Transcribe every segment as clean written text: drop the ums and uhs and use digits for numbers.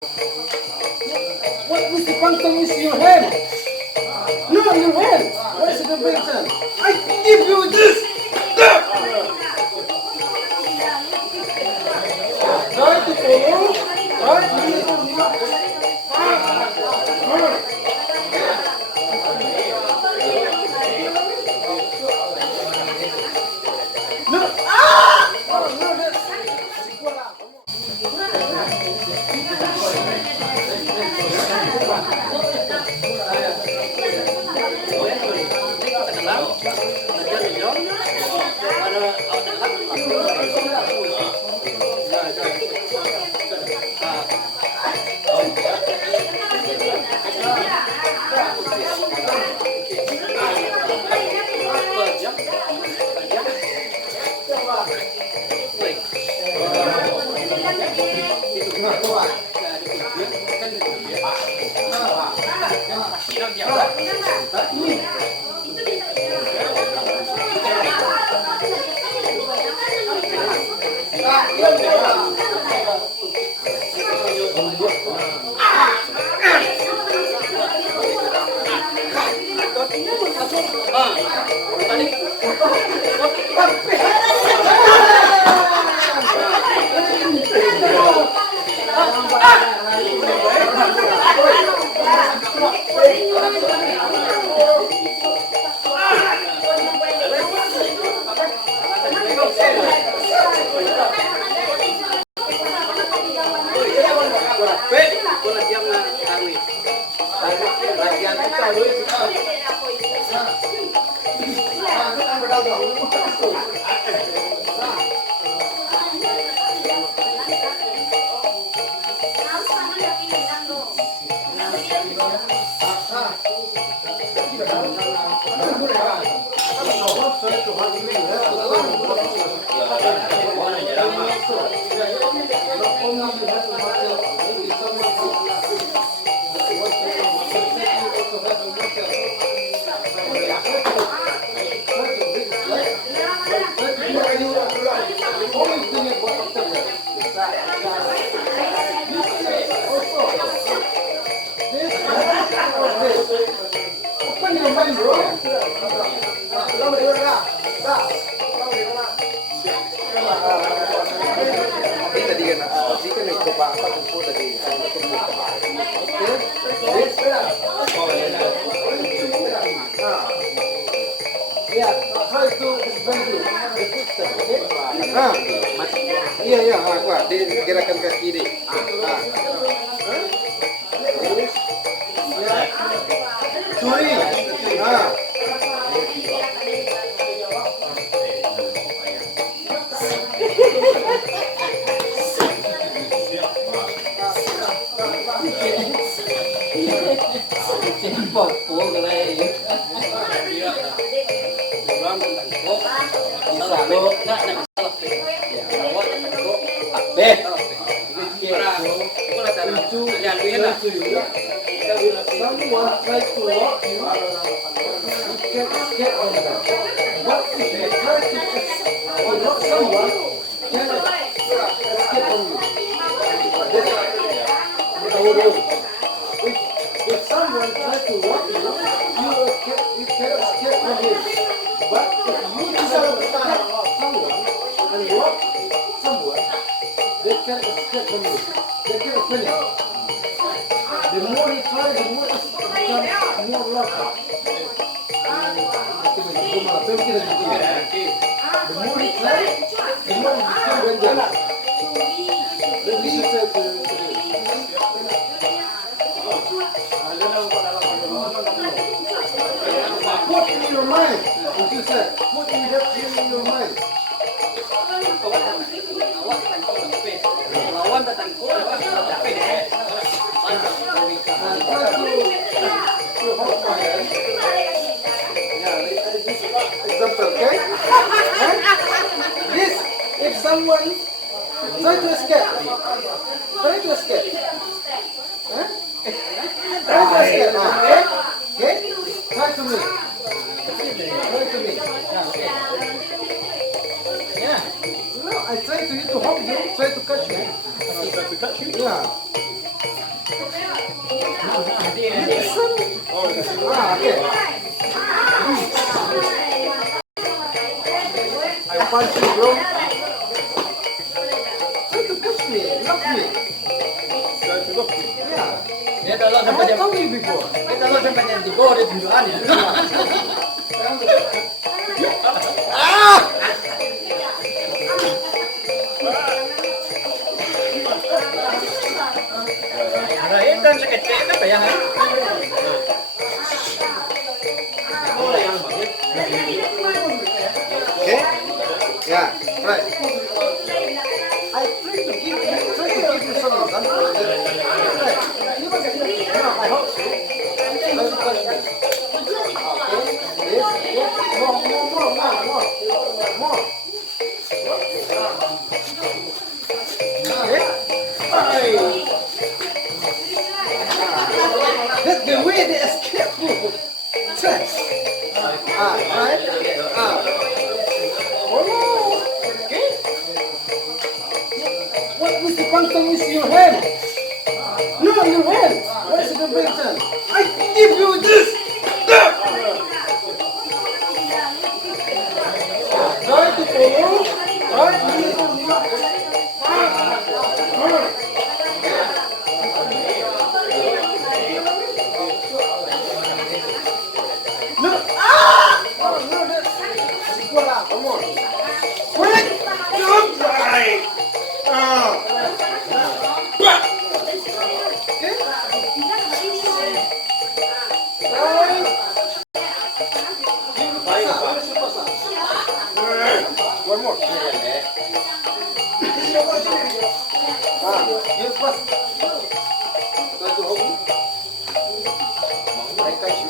What Mr. Puncton is your hand? No, your hand. Where's the Puncton? I give you this. Try to follow. No. Ah! Oh, no, that's... Iya, kuat. Gerakan kaki deh. Sorry. Someone tries to walk you, you can escape on them. But if you try to block someone, cannot escape on you. That's our rule. If someone tries to walk you, you cannot escape on him. But if you try to escape someone and walk someone, they can escape on you. They can finish. The more he tries, the more it becomes more rough. The more he tries, the more it becomes dangerous. The least put in your mind, what you said, put in that in your mind. Example, okay? This, if someone try to escape, Try to escape, okay? Try to me. Yeah. No, I try to you to hold you, try to catch you. Yeah. Listen. Okay. I punch you, bro. Try to push me, knock me. Yeah. Dia kalau I sampai have dia, told you before. dia kalau sampai dia di bawah dia tunjukkan ya. Ah! Nah, itu kan sekecil apa ya? Okay? Yeah, right. I try to give you some example. Right. You must I hope so. Try to touch this. Okay? This. More. Okay? That's the way they escape. Test. Right? Oh no. Okay? What Mr. Pantang is your hand? No, your hand. Where's the Pantang? I give you this. Try to follow. Right? No. Ah! Oh, no, that's... Come on. Quick! Good right! Okay? One more. You first. Try to hold me. I catch you.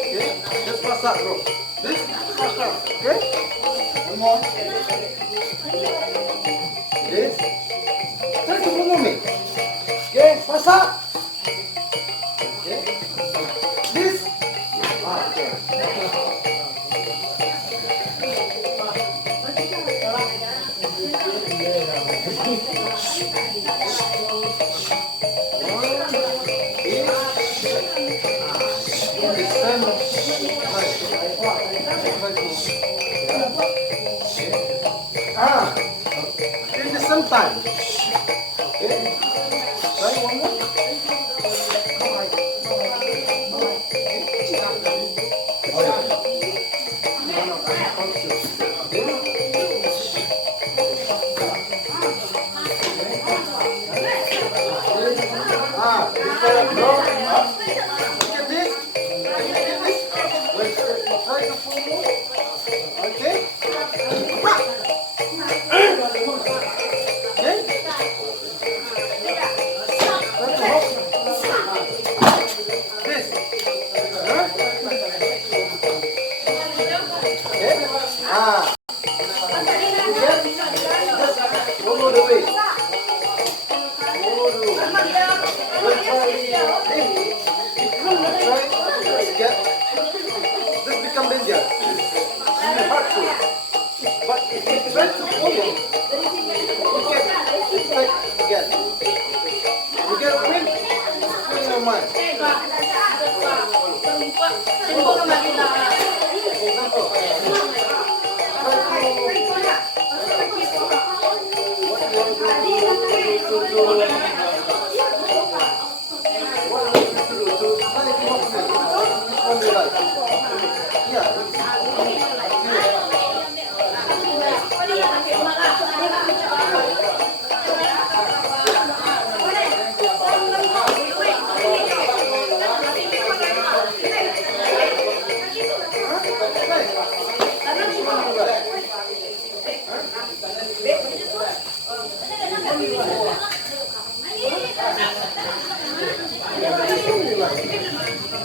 Okay? Just pass that, bro. This, pass that. Okay? One more. This. Try to follow me. Okay? Pass that. Okay? This. Okay. In the same time. Okay? Try one more. Look at this. Try to follow. Okay? Follow the way. Follow the way. This become dangerous. You have to. But if you try to follow, you get effect again. You get wind in your mind.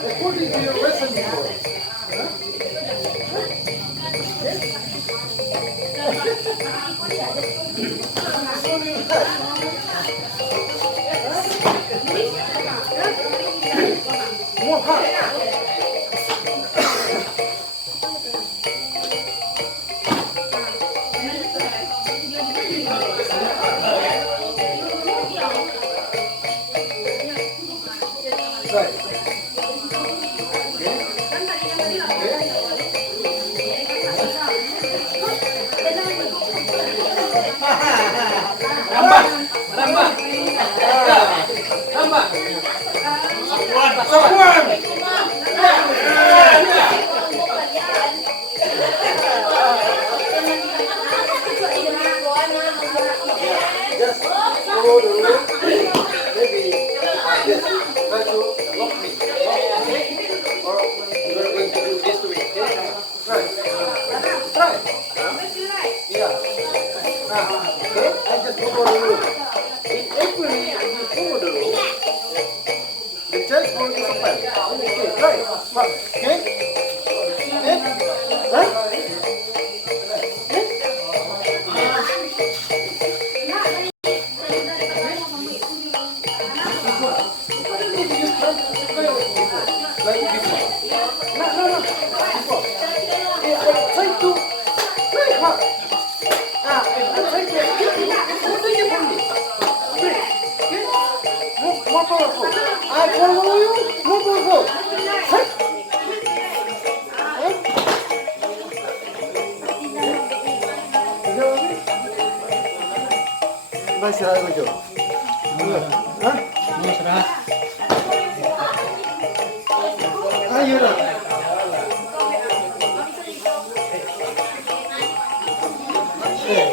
According to your lesson before. More hard. Rambah. Rambah. Rambah. Someone. Just follow the rule. Maybe yes, try to lock me. Or you are going to do this to me. Okay? Try. Try. Yeah. Okay? I just follow the rule. In April, you follow the rule. The church will be open. Okay, try. Okay? Okay? Right? Like before. No. Before. Try to play hard. Try to take it from me. Play. Okay? More powerful. I follow you. More powerful. Right? Right? Vai será o jogo. Hah? Mau istirahat. Ayo dah.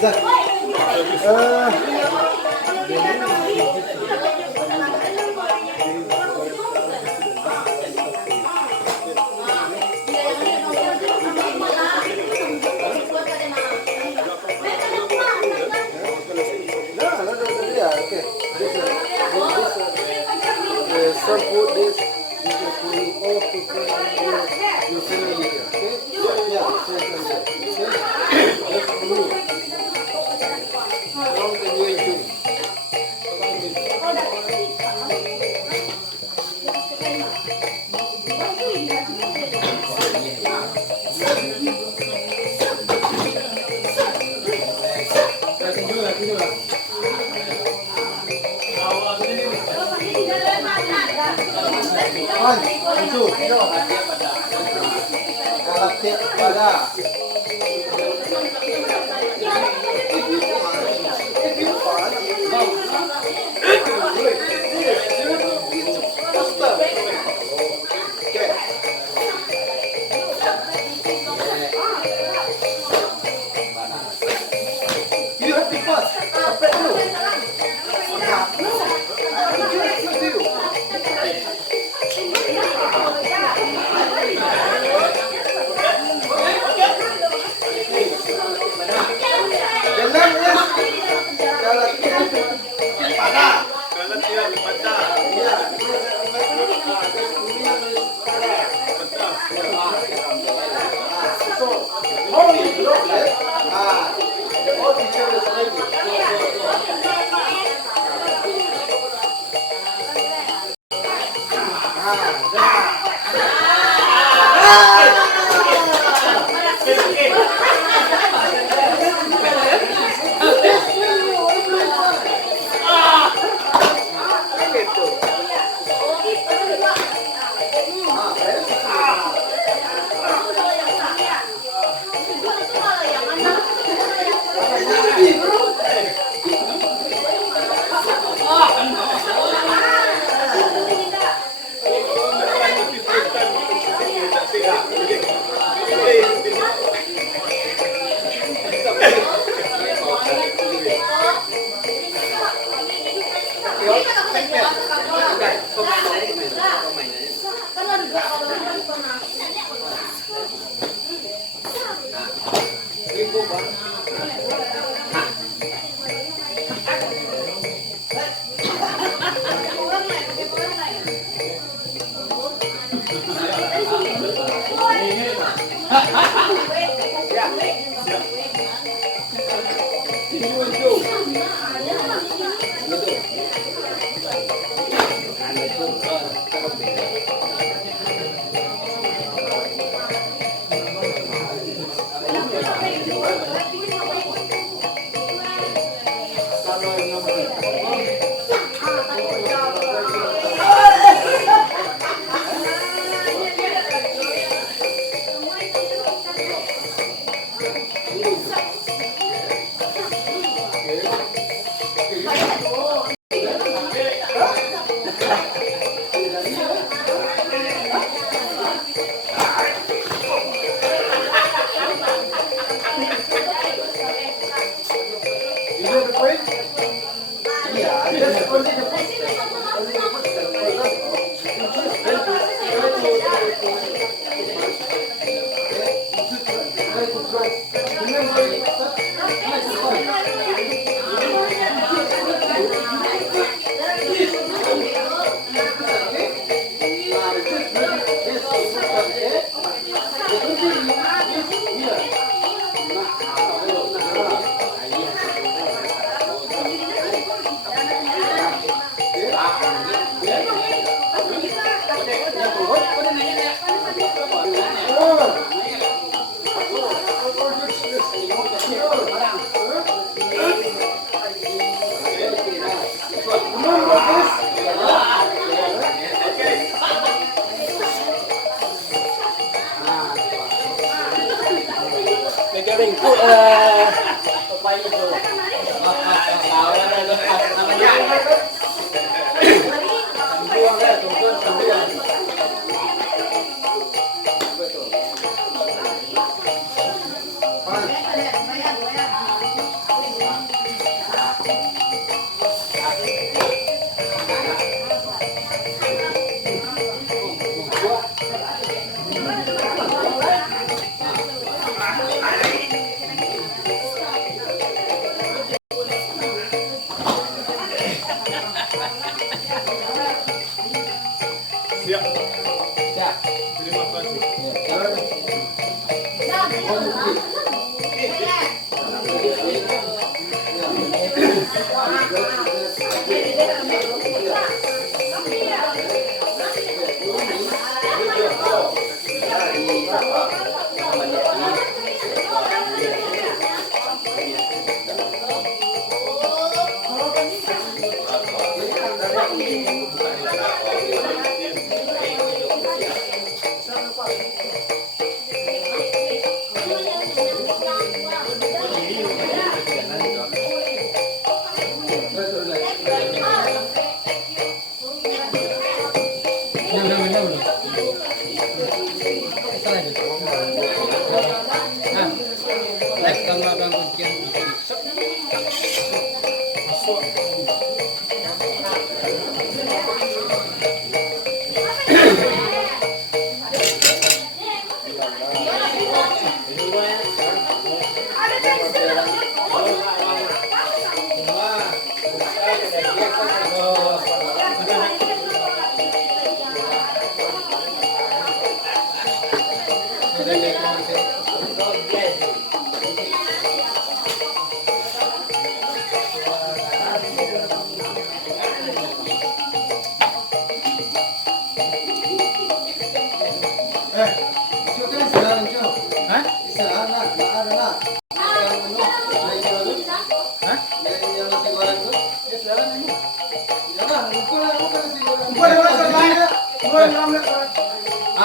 Zak. Okay. Some food this you can clean all to you send me here. Okay? Yeah, send me here. Okay? That's for me. Long can you enjoy? One, two, galaktik pada. You have to first. Separate dulu.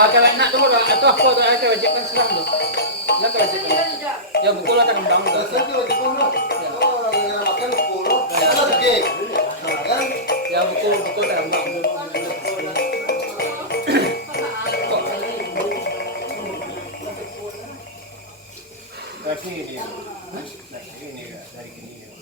Kalau nak tu atau apa tu ada wajibkan serang tu. Nak wajibkan. Ya betul lah kan undang tu. Ya betul betul kan undang tu. Dari sini dia. Dari sini dari sini.